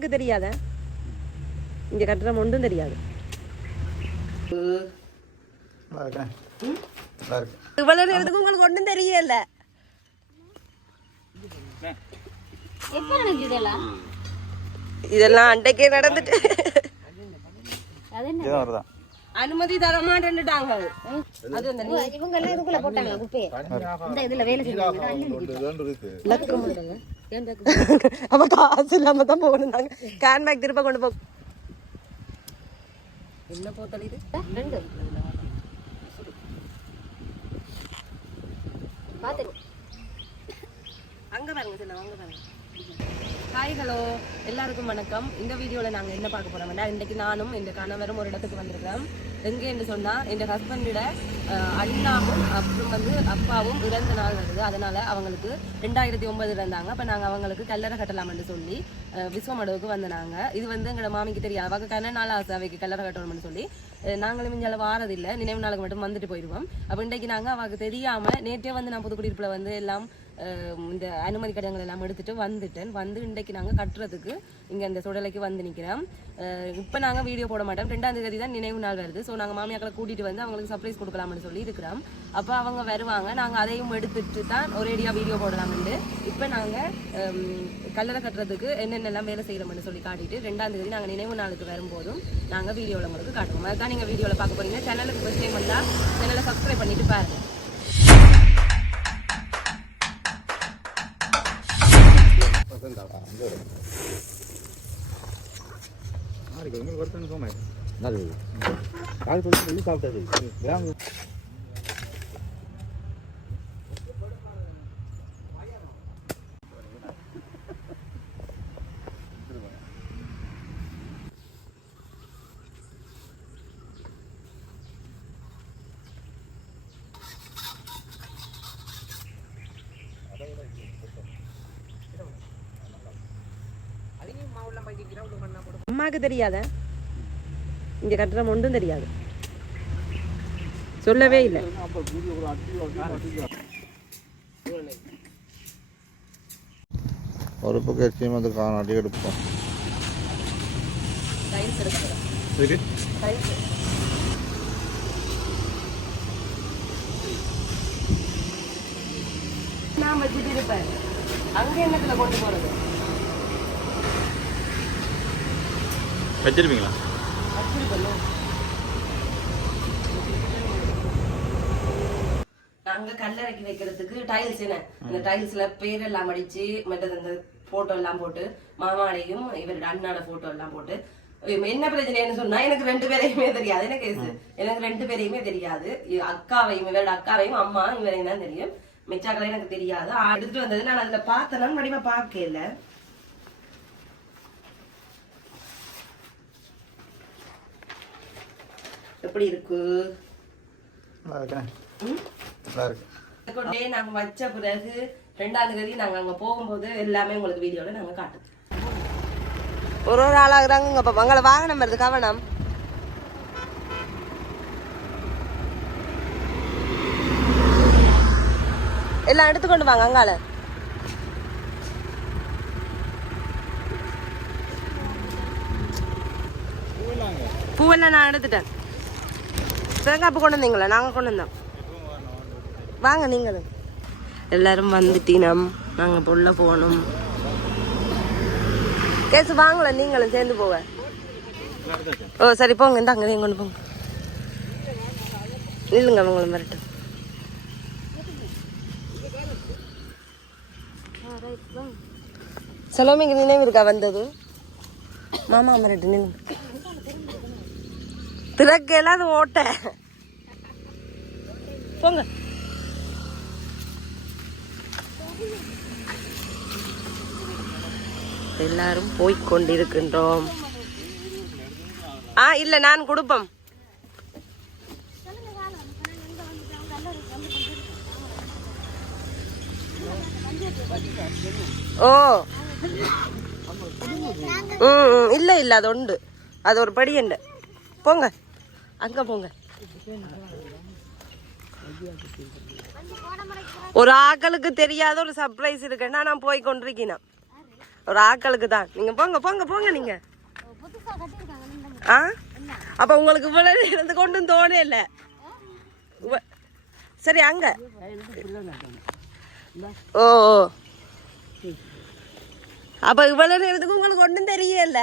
அம்மாவுக்கு தெரியாத? இங்க கட்டுற ஒன்றும் தெரியாது. இவ்வளவு நேரத்துக்கு உங்களுக்கு ஒன்றும் தெரியல. இதெல்லாம் இதெல்லாம் அன்றைக்கே நடந்துட்டு. அனுமதி தர மாட்டேன்னுட்டாங்க அது அந்த ஓ, இவங்க எல்லாம் இதுக்குள்ள போட்டாங்க குப்பையை? இந்த இதுல வேலை செஞ்சாங்க அப்ப காசு இல்லாம தான் போகணும் கேன் பேக் திருப்ப கொண்டு போ என்ன போத்தல் இது ரெண்டு பாத்து அங்கே பாருங்க சின்ன அங்க பாருங்க. ஹாய் ஹலோ எல்லாருக்கும் வணக்கம். இந்த வீடியோவில் நாங்கள் என்ன பார்க்க போறோம்னா இன்றைக்கு நானும் இந்த கணவரும் ஒரு இடத்துக்கு வந்திருக்கோம் எங்கேன்னு சொன்னால் எங்கள் ஹஸ்பண்டோட அண்ணாவும் அப்புறம் வந்து அப்பாவும் இறந்த நாள் வருது. அதனால் அவங்களுக்கு ரெண்டாயிரத்தி ஒன்பதுல இருந்தாங்க அப்போ நாங்கள் அவங்களுக்கு கல்லறை கட்டலாம்னு சொல்லி விஸ்வமடவுக்கு வந்தாங்க இது வந்து எங்களோட மாமிக்கு தெரியாது. அவங்க கண்ண நாள் ஆசை அவைக்கு கல்லறை கட்டணும்னு சொல்லி. நாங்களும் இங்கே வாரதில்லை நினைவு நாளுக்கு மட்டும் வந்துட்டு போயிடுவோம். அப்போ இன்றைக்கு நாங்கள் அவங்களுக்கு தெரியாமல் நேற்றே வந்து நான் புதுக்குடியிருப்பில் வந்து எல்லாம் இந்த அனுமதி கடிதங்கள் எல்லாம் எடுத்துட்டு வந்துட்டேன். வந்து இன்றைக்கு நாங்கள் கட்டுறதுக்கு இங்கே இந்த சுடலைக்கு வந்து நிற்கிறோம் இப்போ நாங்கள் வீடியோ போட மாட்டோம். ரெண்டாம் தேதி தான் நினைவு நாள் வருது. ஸோ நாங்கள் மாமியாக்களை கூட்டிகிட்டு வந்து அவங்களுக்கு சர்ப்ரைஸ் கொடுக்கலாம்னு சொல்லி இருக்கிறோம். அப்போ அவங்க வருவாங்க. நாங்கள் அதையும் எடுத்துட்டு தான் ஒரேடியாக வீடியோ போடலாம்னு இப்போ நாங்கள் கல்லறை கட்டுறதுக்கு என்னென்னலாம் வேலை செய்கிறோம்னு சொல்லி காட்டிட்டு ரெண்டாம் தேதி நாங்கள் நினைவு நாளுக்கு வரும்போதும் நாங்கள் வீடியோவில் உங்களுக்கு காட்டுவோம். அதுதான் நீங்கள் வீடியோவில் பார்க்க போகிறீங்க சேனலுக்கு ஃபஸ்ட் டைம் வந்தால் சேனலை சப்ஸ்கிரைப் பண்ணிட்டு பாருங்க நாளைக்கு உங்களுக்கு ஒருத்தன் போமே நல்லது கால் சொல்லி சாப்பிட்டது. கிராமம் அம்மாவுக்கு தெரியாத? இங்க கட்டுற ஒன்றும் தெரியாது. சொல்லவே இல்லை. ஒரு பக்கம் சீமந்து காணும் அடி எடுப்போம். நான் வச்சுட்டு இருப்பேன் அங்க என்னத்துல கொண்டு போறது? வச்சிருப்பீங்களா? வச்சிருப்பேன் அங்க கல்லறைக்கு வைக்கிறதுக்கு டைல்ஸ் என்ன? அந்த டைல்ஸ்ல பேரெல்லாம் அடிச்சு மற்றது அந்த போட்டோ எல்லாம் போட்டு மாமாடையும் இவரோட அண்ணாட போட்டோ எல்லாம் போட்டு என்ன பிரச்சனைன்னு சொன்னா எனக்கு ரெண்டு பேரையுமே தெரியாது. என்ன கேஸ் எனக்கு ரெண்டு பேரையுமே தெரியாது. அக்காவையும் இவரோட அக்காவையும் அம்மா இவரையும் தான் தெரியும். மிச்சாக்களை எனக்கு தெரியாது. எடுத்துட்டு வந்தது நான் அதுல பார்த்தேன்னா வடிவா பார்க்கல. எப்படி இருக்கு? கொண்டே நாங்க வச்ச பிறகு ரெண்டாவது தேதி நாங்க அங்க போகும்போது எல்லாமே உங்களுக்கு வீடியோல நாங்க காட்டுறோம். ஒரு ஒரு ஆளாகிறாங்க இப்ப மங்கள வாகனம் வருது கவனம். எல்லாம் எடுத்துக்கொண்டு வாங்க அங்கால பூவெல்லாம் நான் எடுத்துட்டேன். தேங்காய் கொண்டு வந்தீங்களா நாங்கள் கொண்டு வந்தோம் வாங்க நீங்களும். எல்லாரும் வந்துட்டீனம். இப்போ உள்ளே போகணும். கேசு வாங்கல நீங்களும் சேர்ந்து போக ஓ சரி போங்க இந்த அங்கே கொண்டு போங்க. நில்லுங்க அவங்களும் வரட்டும் சலோமிக்கு நினைவு இருக்கா வந்தது? மாமா மிரட்டு நில்லுங்க. திறக்கையெல்லாம் அது ஓட்ட. போங்க. எல்லாரும் போய்க் கொண்டிருக்கின்றோம். ஆ இல்ல நான் கொடுப்போம். ஓ. ம் ம், இல்ல இல்ல அது உண்டு. அது ஒரு படி என்ன போங்க. அங்க போங்க. ஒரு ஆக்களுக்கு தெரியாத ஒரு சர்ப்ரைஸ் இருக்குன்னா நான் போய் கொண்டிருக்கேன்? ஒரு ஆக்களுக்கு தான். நீங்க போங்க போங்க போங்க நீங்க. ஆ? அப்ப உங்களுக்கு இவ்வளவு இருந்து கொண்டு தோணே இல்ல. சரி அங்க. ஓ ஓ. அப்ப இவ்வளவு நேரத்துக்கு உங்களுக்கு ஒன்றும் தெரியல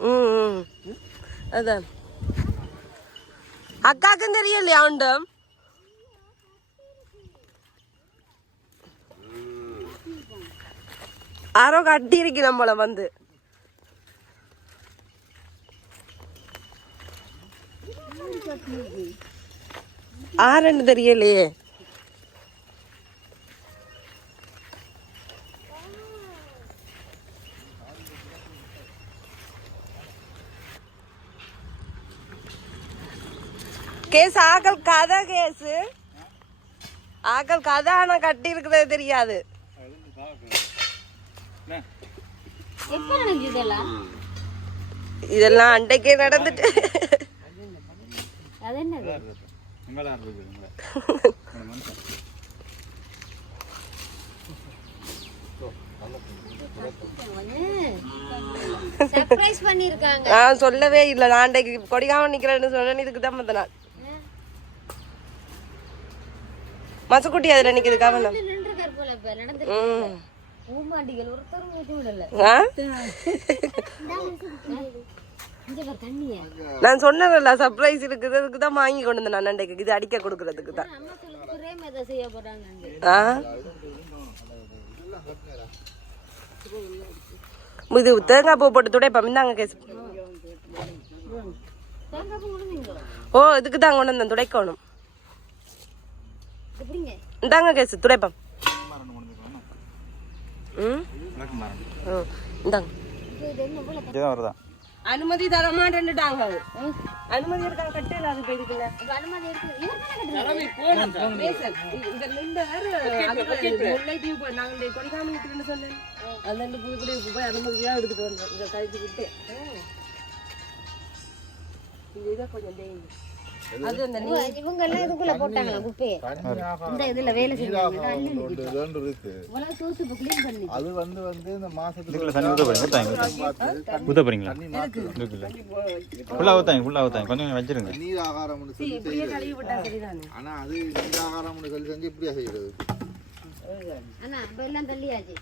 ம் ம். அதான் அக்காக்கும் தெரியலையா உண்டும் யாரோ கட்டி இருக்கு நம்மள வந்து ஆரன்னு தெரியலையே கேஸ் ஆக்கள் கதை கேஸ் ஆக்கள் கதை ஆனா கட்டி இருக்கிறது தெரியாது. இதெல்லாம் அன்றைக்கே நடந்துட்டு. நான் சொல்லவே இல்லை. நான் அன்றைக்கு கொடிக்காம நிக்கிறேன்னு சொன்னேன். இதுக்கு தான் மத்த நாள் மசக்குட்டி அதுல நிக்குது கவனம். நான் சொன்னேன்ல சர்ப்ரைஸ் இருக்குது அதுக்கு தான் வாங்கி கொண்டு வந்தேன் நான் அன்றைக்கு இது அடிக்க கொடுக்கறதுக்கு தான். ஆ? இது தேங்காய் பூ போட்டு துடைப்பா இந்தாங்க கேஸ். ஓ இதுக்கு தான் கொண்டு வந்தேன் துடைக்கணும். இந்தாங்க கேஸ் துடைப்பம். ம்? இந்தாங்க. இது வருதா அனுமதி தர மாட்டேன்னுட்டாங்க அனுமதி இருக்காங்க கட்டல அது போயிருக்குல்ல அனுமதி இருக்கு நாங்க கொடிக்காம நிக்கிறேன்னு சொன்னேன். அந்த ரெண்டு புது குடி போய் அனுமதியா எடுத்துட்டு வந்தோம். இங்க கழிச்சு விட்டு. இந்த இதை கொஞ்சம் தேய்ங்க. அது அந்த இவங்க எல்லாம் இதுக்குள்ள போட்டாங்களா குப்பையை? இந்த இதுல வேலை அது வந்து வந்து இந்த மாசத்துல இதுக்குள்ள தண்ணி ஊத்த போறீங்க ஊத்தாங்க ஊத்த போறீங்களா? இதுக்குள்ள. ஃபுல்லா ஊத்தாங்க ஃபுல்லா ஊத்தாங்க கொஞ்சம் வச்சிருங்க. நீர் ஆகாரம்னு சொல்லி இப்படியே கழுவி விட்டா சரிதானே? ஆனா அது நீர் ஆகாரம்னு சொல்லி செஞ்சு இப்படியா செய்யறது? ஆனா இப்ப எல்லாம் தள்ளியாச்சு.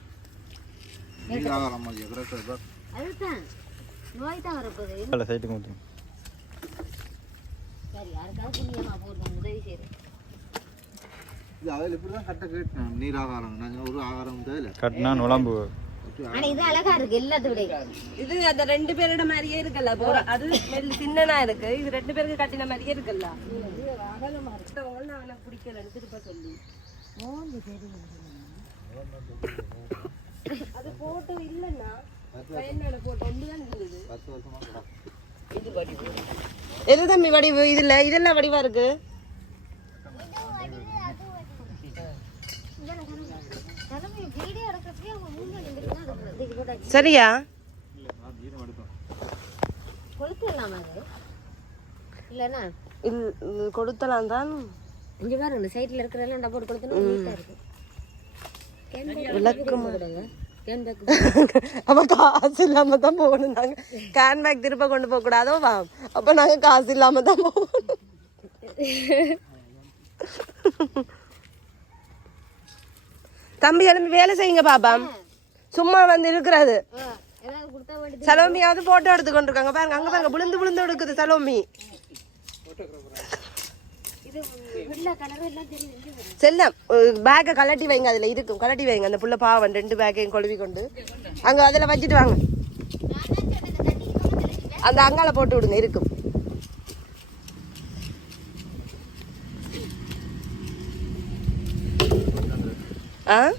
நீர் ஆகாரம் மாதிரி கரெக்டாக அதுதான். நோய் தான் வரப்போகுது. இல்லை சைட்டுக்கு ஊற்றுங்க சரி யாருக்காவது புண்ணியமா போறது உதவி செய்யறது. இது அதில் இப்படி தான் கட்ட கேட்டேன் நீர் ஆகாரம். நான் ஒரு ஆகாரம் தேவையில்ல கட்டினா நுழம்பு. ஆனா இது அழகா இருக்கு இது அந்த ரெண்டு பேரோட மாதிரியே இருக்குல்ல போற அது மெல்லு சின்னனா இருக்கு இது ரெண்டு பேருக்கு கட்டின மாதிரியே இருக்குல்ல. எனக்கு பிடிக்கலன்னு திருப்ப சொல்லி அது போட்டோ இல்லைன்னா பையனோட போட்டோ இருந்தது எது தம்பி வடிவு? இதுல இதெல்லாம் வடிவா இருக்கு? சரியா? கொடுத்தலாம் தான். இங்க பாருங்க சைடுல இருக்கிறதெல்லாம் டப்பா போட்டு கொளுத்தணும் நீட்டா இருக்கு. விளக்குமா அப்ப காசு இல்லாம தான் போகணும் நாங்க கேன் பேக் திருப்ப கொண்டு போக கூடாதோ வா அப்ப நாங்க காசு இல்லாம தான் போகணும் தம்பி எழும்பி வேலை செய்யுங்க பாப்பா சும்மா வந்து இருக்கிறது சலோமியாவது போட்டோ எடுத்து கொண்டிருக்காங்க பாருங்க அங்க பாருங்க விழுந்து விழுந்து எடுக்குது சலோமி செல்லம் பேக்கை கலட்டி வைங்க அதுல இருக்கும். கலட்டி வைங்க. அந்த புள்ள பாவம் ரெண்டு பேக்கையும் கொழுவி கொண்டு. அங்க அதுல வச்சுட்டு வாங்க. அந்த அங்கால போட்டு விடுங்க இருக்கும். ஆ?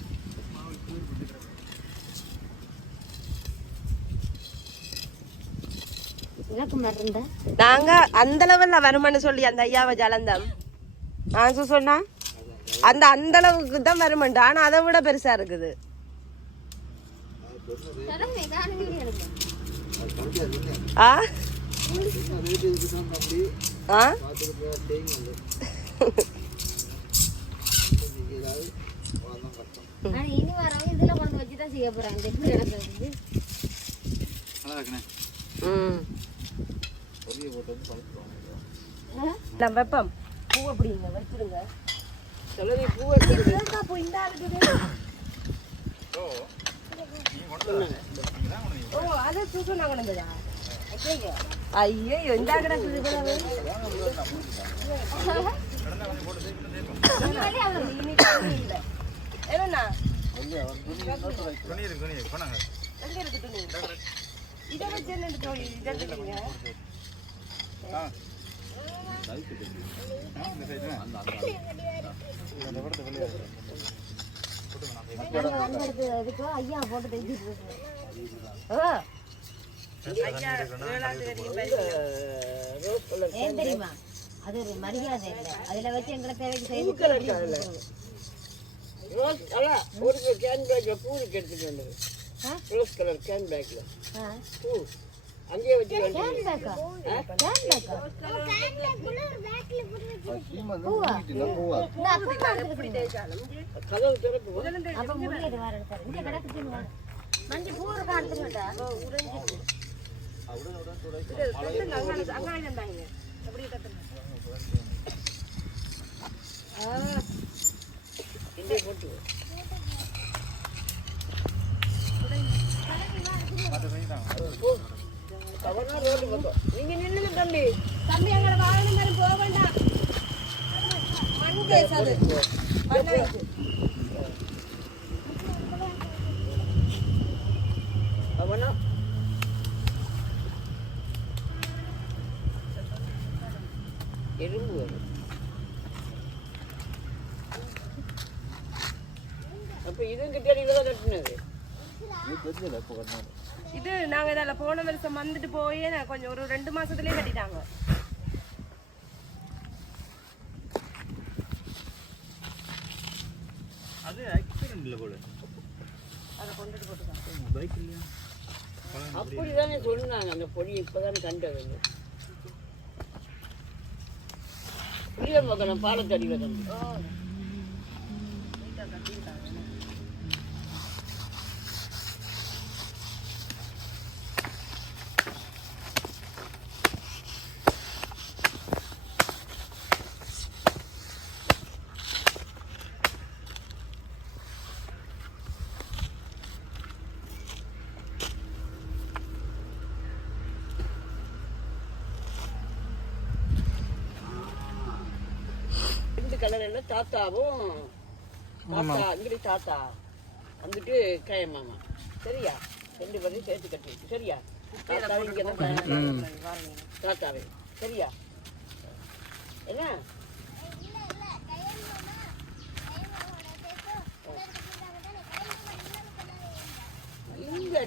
நாங்க அந்த லெவல்ல வருமானு சொல்லி அந்த ஐயாவை ஜலந்தம். ஆசு சொன்னா? அந்த அந்த அளவுக்கு தான் வருமாண்டு ஆனா அதை விட பெருசா இருக்குது. நான் ஆ? தான் இனி வரவங்க இதுல செய்ய போறாங்க நல்லா பொரிய போட்டு வந்து பழுத்துருவாங்க. நான் வைப்போம். பூ அப்படிங்க வச்சிருங்க. சொல்லவே பூ எடுத்துருங்க பூ இந்த இருக்குது ஓ அதை தூக்கம் நான் கொண்டதா ஐயோ இந்த கிடக்குது. என்னண்ணா? இதை வச்சு என்ன எடுத்து இதை இதுக்கு ஐயா போட்டு தைச்சிட்டு ஏன் தெரியுமா அது ஒரு மரியாதை இல்லை அதுல வச்சு எங்களை தேவைக்கு செய்து ஒரு கேன் பேக்ல பூ இருக்கு எடுத்துட்டு வந்தது ரோஸ் கலர் கேன் பேக்ல பூ. அங்கேயே வச்சு கேன் பேக்கா கேன் பேக்கா சீமந்தம் மூடிட்டுல போவாது இந்த அப்பா எடுத்துக்கிட்டு கதவு திறப்பு அப்ப முடியாது வர எடுத்தாரு இங்க கிடக்குது மஞ்சள் பூ இருக்கா எடுத்துக்கிட்டா அங்காளி இருந்தாங்க எப்படி கத்துங்க இங்கே போட்டு கவனா ரோடு பக்கம் நீங்க நில்லுங்க தம்பி தம்பி எங்களை வாகனம் மாதிரி போக வேண்டாம் மண் பேசாது மண்ணாயிடுச்சு கவனா எறும்பு வரும் அப்ப இதுவும் கிட்ட தான் கட்டினது இது நாங்க இதில் போன வருஷம் வந்துட்டு போய் கொஞ்சம் ஒரு ரெண்டு மாசத்துலயே கட்டிட்டாங்க அது ஆக்சிடென்ட் இல்லை போல. அதை கொண்டுட்டு போட்டுருக்காங்க பைக் இல்லையா? அப்படிதானே சொன்னாங்க. அந்த பொடி இப்பதானே கண்டது. புளியம் பக்கம் பாலத்தடியில் தம்பி ரெண்டு கலர்ல தாத்தாவும் தாத்தா இங்கிட்டு தாத்தா வந்துட்டு கய மாமா. சரியா? ரெண்டு பேரையும் சேர்த்து கட்டிருக்கு சரியா? தாத்தாவை இங்கே தான் தாத்தாவே. சரியா? என்ன?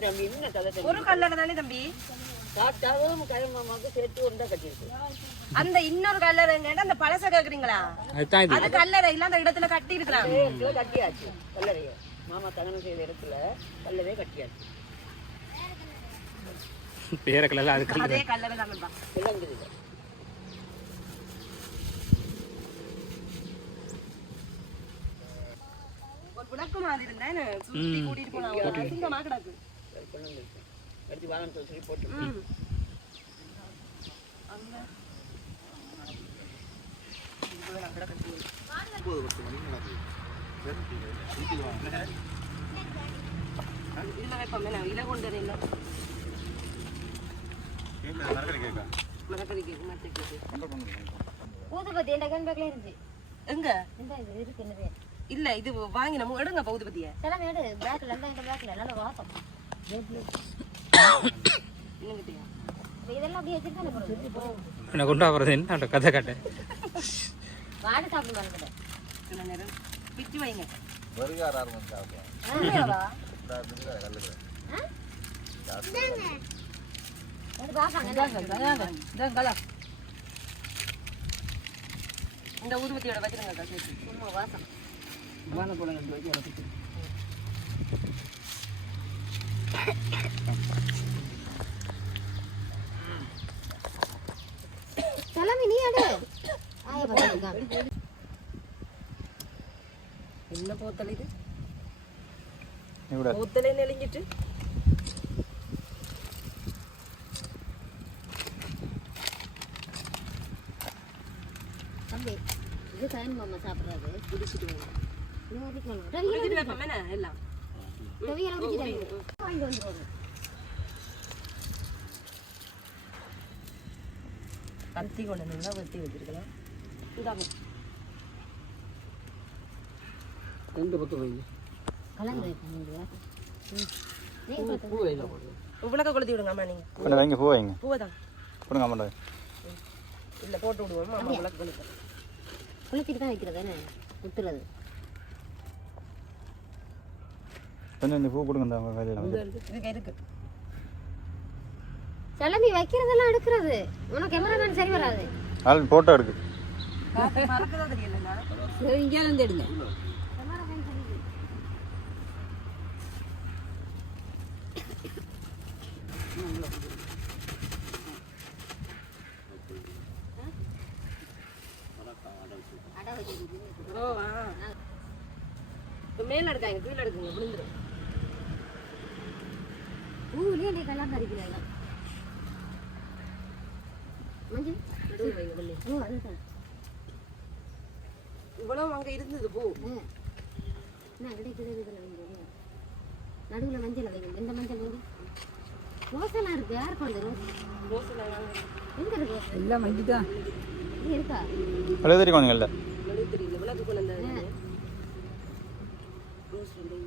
தம்பி என்ன? ஒரு கல்லர் தானே தம்பி? சேர்த்து ஒன்றா கட்டியிருக்கு. அந்த இன்னொரு எங்கன்னு அந்த பழச கேக்குறீங்களா? அது கல்லறை இல்ல அந்த இடத்துல கட்டி இருக்கலாம் கட்டியாச்சு கல்லறைய. மாமா தகனம் செய்த இடத்துல கல்லறையே கட்டியாச்சு. பேர கலர்ல அதுக்கு அதே கல்லறை தானப்பா விளங்குது ஒரு விளக்கு மாதிரி இருந்தா என்ன சுத்தி கூட்டிட்டு போனாங்க அசிங்கமா கிடக்கு. எடுத்து வாகனத்தை சொல்லி போட்டு. முப்பது பத்து மணிக்கு நடக்குது வீட்டுக்கு வாங்க. இல்ல வைப்போமே நான் இலை கொண்டு வரேன் மரக்கறி கேட்கா மரக்கறி ஊதுபத்தி என் கேன் பேக்ல இருந்துச்சு. எங்க? இந்த இது இருக்கு என்னது? இல்ல இது வாங்கி நம்ம எடுங்க பௌத்த பத்திய சில மேடு பேக்ல இருந்தா இந்த பேக்ல நல்ல வாசம். என்ன கொண்டு போறது என்ன கதை காட்ட வாடு சாப்பிட மறந்துட்டேன் சில நேரம் பிச்சு வைங்க வருகார் ஆரம்பம் சாப்பிடுவாங்க உண்மையாவா? கல்லுக்கு வந்து பாப்பாங்க இந்தாங்க, இந்தாங்க, இந்தாங்க. இந்த ஊதுபத்தியோட வச்சிருங்க அக்கா, சேர்த்து. சும்மா வாசம் வானக்குளங்கள் வச்சு வளர்த்துட்டு தலைமை நீ அடு என்ன போத்தலை இது? போத்தலை நெளிஞ்சிட்டு. தம்பி இது கயன் மாமா சாப்பிட்றது குடிச்சிட்டு வேணும் எல்லாம். வாங்கி வந்துடுவாங்க கத்தி கொண்டு வந்து வெட்டி வச்சிருக்கலாம் இந்தாங்க ரெண்டு பத்து வைங்க கலந்து பண்ணுங்க பூ வைல போடுங்க விளக்க கொளுத்தி விடுங்க அம்மா நீங்க கொஞ்சம் வைங்க பூ வைங்க பூவை தான் கொடுங்க அம்மாண்டா இல்ல போட்டு விடுவோம் அம்மா விளக்கு கொளுத்து குளிச்சுட்டு தான் வைக்கிறது என்ன குத்துறது கொஞ்சம் இந்த பூ கொடுங்க இந்த அவங்க கையில் இருக்கு சிலம்பி வைக்கிறதெல்லாம் எடுக்கிறது. உனக்கு கேமராமேன் சரி வராது? ஆள் மறக்கதா தெரியலண்ணா இங்கே வந்து எடுங்க ஓ ஆ இப்போ மேல எடுக்காங்க கீழே எடுக்குங்க விழுந்துரும் பூவிலே நீ கல்யாணம் அடிக்கிறாங்க மஞ்சள் நடுவுல வைங்க வெள்ளி. ஓ அதுதான் இவ்வளவு அங்க இருந்தது பூ. நடுவில் மஞ்சள் வைங்க எந்த மஞ்சள் வைங்க? ரோஸெல்லாம் இருக்கு யாருக்கு அந்த ரோஸ்? எல்லாம் எங்க இருக்கு ரோஸ்? எல்லாம் மஞ்சள் தான் இது இருக்கா? அழுது தெரியும் கொஞ்சம் இல்லை வெளியே தெரியல விளக்கு கொண்டு வந்த ரோஸ் வந்து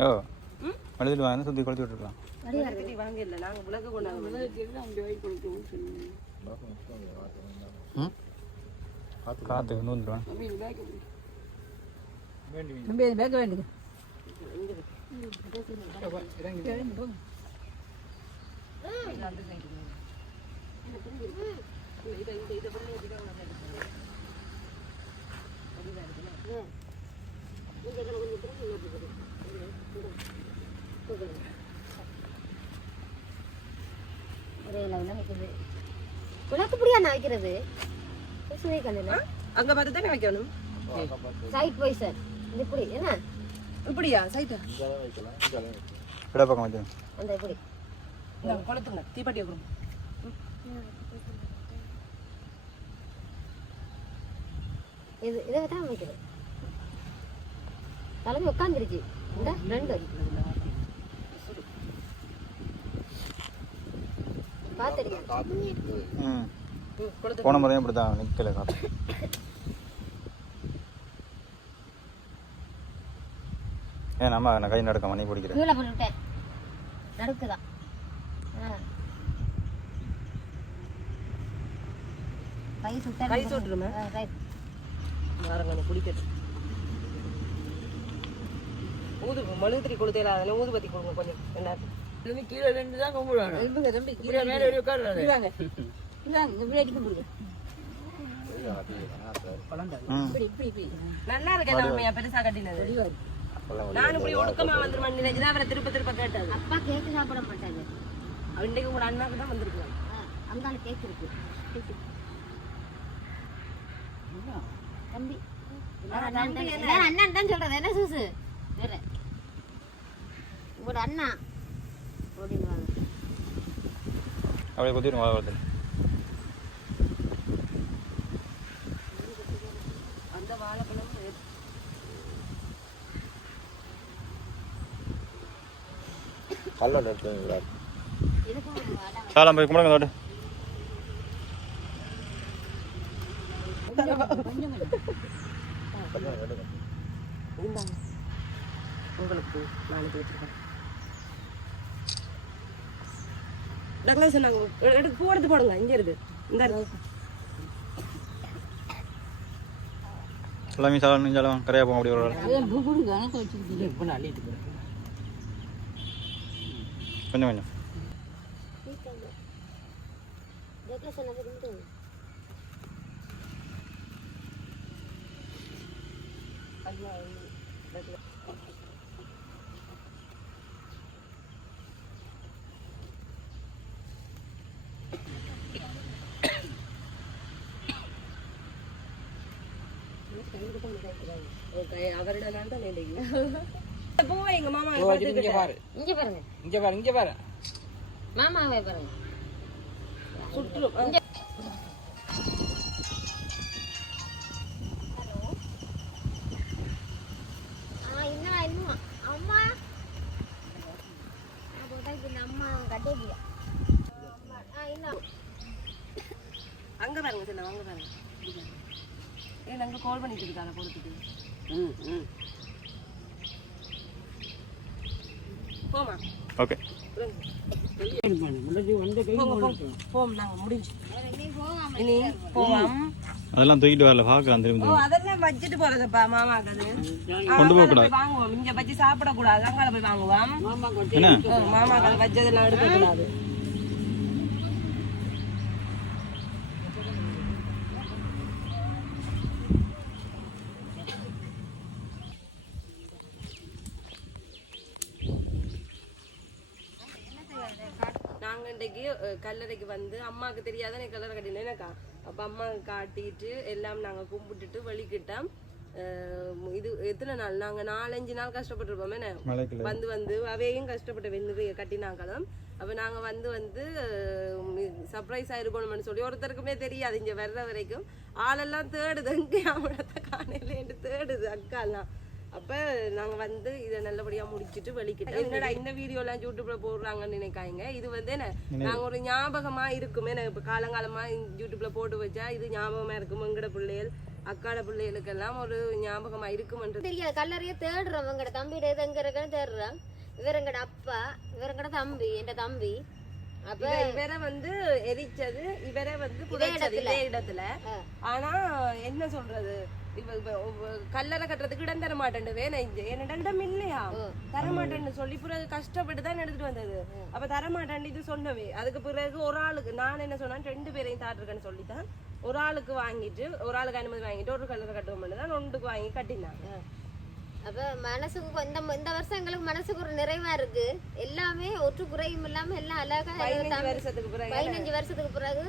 ஓ. அழுதுட்டு வாங்க சுற்றி கொளுத்தி விட்டுருக்கலாம். விளக்கு வாங்க இல்ல நாங்க விளக்கு ஒரே லெவலில் வைக்கிறது உனக்கு இப்படியா நான் வைக்கிறது? சுவை கல்லில் அங்க பார்த்து தானே வைக்கணும்? சைட் போய் சார் இது இப்படி என்ன? இப்படியா? சைட்டா இட பக்கம் வச்சு அந்த இப்படி கொளுத்துங்க இது இதை தான் வைக்கிறது. தலைமை உட்காந்துருச்சு இந்த ரெண்டு. ம். போன முறையும் இப்படி தான் நிற்கல காற்று ஏன் நம்ம நான் கை நடக்க மணி பிடிக்கிறேன் கீழே நடுக்குதான். கை சுட்ட கை சுட்டுருமே? பாருங்க குடிக்கிறது. ஊது மெழுகுத்திரி கொளுத்தையில அதில் ஊதுபத்தி கொடுங்க கொஞ்சம் என்ன கீழே ரெண்டு தான் கும்பிடுவாங்க இவங்க தம்பி கீழே மேலே ஒரு உட்கார்றாரு இதாங்க இதாங்க இந்த பிள்ளைக்கு கும்பிடுங்க ம். இப்படி இப்படி இப்படி. நல்லா இருக்கேன் பெருசா கட்டினது. நான் இப்படி ஒடுக்கமா வந்துருமான்னு நினைச்சுதான் அவரை திருப்ப திருப்ப கேட்டது. அப்பா கேக்கு சாப்பிட மாட்டாங்க இன்றைக்கு உங்களோட அண்ணாக்கு தான் கேக் இருக்கு. தம்பி. எல்லாரும் அண்ணன் தான் சொல்றது. என்ன சூசு? வேற. உங்களோட அண்ணா. அப்படியே அப்படியே வாழை வாழ்வத்தில் அந்த வாழைப்பழம் கல்லோட எடுத்து இதுக்கும் போய் கும்பிடுங்க தோட்டு உங்களுக்கு நாளைக்கு வச்சிருக்கேன். டக்ளஸ் சொன்னாங்க. எடுத்து பூ எடுத்து போடுங்க. இங்க இருக்கு. இந்த எல்லாமே சாலம் சாலம் கரையா போங்க அப்படி ஒரு. அதான் பூ கொடுங்க எனக்கு வச்சுக்கிட்டு இப்போ நான் அள்ளிட்டு போகிறேன் கொஞ்சம் கொஞ்சம் டெக்கரேஷன் அது கொண்டு அவரிடம் தான் போவா எங்க மாமா இங்க பாரு. இங்க பாருங்க. இங்க பாரு இங்க பாரு மாமாவை பாருங்க சுற்றும் போம் நாங்க முடிஞ்சு. இனி போவோம். அதெல்லாம் தூக்கிட்டு வரல பார்க்கலாம் திரும்பி அதெல்லாம் வச்சுட்டு போறதுப்பா மாமாக்கு அது? கொண்டு போக கூடாது. வாங்குவோம். இங்க வச்சு சாப்பிடக்கூடாது அங்கால போய் வாங்குவோம். மாமாக்கு வச்சதெல்லாம் எடுக்கக்கூடாது. நாங்க இன்றைக்கு அஹ், கல்லறைக்கு வந்து அம்மாவுக்கு தெரியாத எனக்கு கல்லறை கட்டினேனாக்கா அப்ப அம்மா காட்டிட்டு எல்லாம் நாங்க கும்பிட்டுட்டு வெளிக்கிட்டோம். அஹ், இது எத்தனை நாள்? நாங்க நாலஞ்சு நாள் கஷ்டப்பட்டிருப்போம். வந்து வந்து அவையும் கஷ்டப்பட்டு வெந்து கட்டினாங்களும். அப்ப நாங்க வந்து வந்து சர்ப்ரைஸ் ஆயிருக்கணும்னு சொல்லி ஒருத்தருக்குமே தெரியாது. இங்க வர்ற வரைக்கும் ஆளெல்லாம் தேடுது. எங்கே அவனத்தை காணையிலேன்னு தேடுது அக்கா எல்லாம் அப்ப நாங்க வந்து இதை நல்லபடியா முடிச்சிட்டு வெளிக்கிட்டோம் என்னடா? இந்த வீடியோ எல்லாம் யூடியூப்ல போடுறாங்கன்னு நினைக்காங்க இது வந்து என்ன? நாங்க ஒரு ஞாபகமா இருக்குமே நான் இப்ப காலங்காலமா யூடியூப்ல போட்டு வச்சா இது ஞாபகமா இருக்கும். எங்கட பிள்ளைகள் அக்காட பிள்ளைகளுக்கெல்லாம் ஒரு ஞாபகமா இருக்கும்ன்றது. தெரியாது. கல்லறைய தேடுறோம் எங்கட தம்பியோட இது எங்க இருக்குன்னு தேடுறோம் இவர் எங்கட அப்பா இவர் எங்கட தம்பி என் தம்பி. அப்ப இவ- இவரை வந்து எரிச்சது இவரை வந்து புதைச்சது. இதே இடத்துல. ஆனா என்ன சொல்றது? கல்லறை கட்டுறதுக்கு இடம் தர மாட்டேன் வேணா இங்க. என்னடா இடம் இல்லையா? தர மாட்டேன்னு சொல்லி பிறகு கஷ்டப்பட்டு தான் எடுத்துட்டு வந்தது. அப்ப தர மாட்டேன்னு இது சொன்னவே. அதுக்கு பிறகு ஒரு ஆளுக்கு நான் என்ன சொன்னேன் ரெண்டு பேரையும் தாட்டிருக்கேன்னு சொல்லித்தான். ஒரு ஆளுக்கு வாங்கிட்டு ஒரு ஆளுக்கு அனுமதி வாங்கிட்டு ஒரு கல்லறை கட்டுவோம் தான் ஒன்றுக்கு வாங்கி கட்டினாங்க. அப்ப மனசுக்கு இந்த இந்த வருஷம் எங்களுக்கு மனசுக்கு ஒரு நிறைவா இருக்கு. எல்லாமே ஒற்று குறையும் இல்லாம எல்லாம் அழகா வருஷத்துக்கு பிறகு. பதினஞ்சு வருஷத்துக்கு பிறகு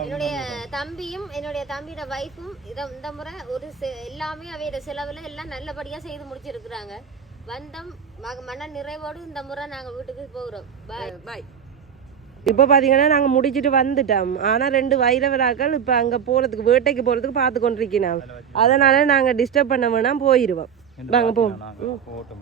என்னுடைய தம்பியும் என்னுடைய தம்பியோட வைஃபும் இத இந்த முறை ஒரு செ- எல்லாமே அவையோட செலவுல எல்லாம் நல்லபடியா செய்து முடிச்சிருக்கிறாங்க. வந்தம் மன நிறைவோடு இந்த முறை நாங்க வீட்டுக்கு போகிறோம் பாய் பாய் இப்போ பார்த்தீங்கன்னா நாங்கள் முடிச்சிட்டு வந்துட்டோம். ஆனால் ரெண்டு வைரவராக்கள் இப்போ அங்கே போகிறதுக்கு வேட்டைக்கு போகிறதுக்கு பார்த்து கொண்டிருக்கணும் அதனால நாங்கள் டிஸ்டர்ப் பண்ண வேணாம் போயிடுவோம் போவோம். நாங்கள் போட்டோம்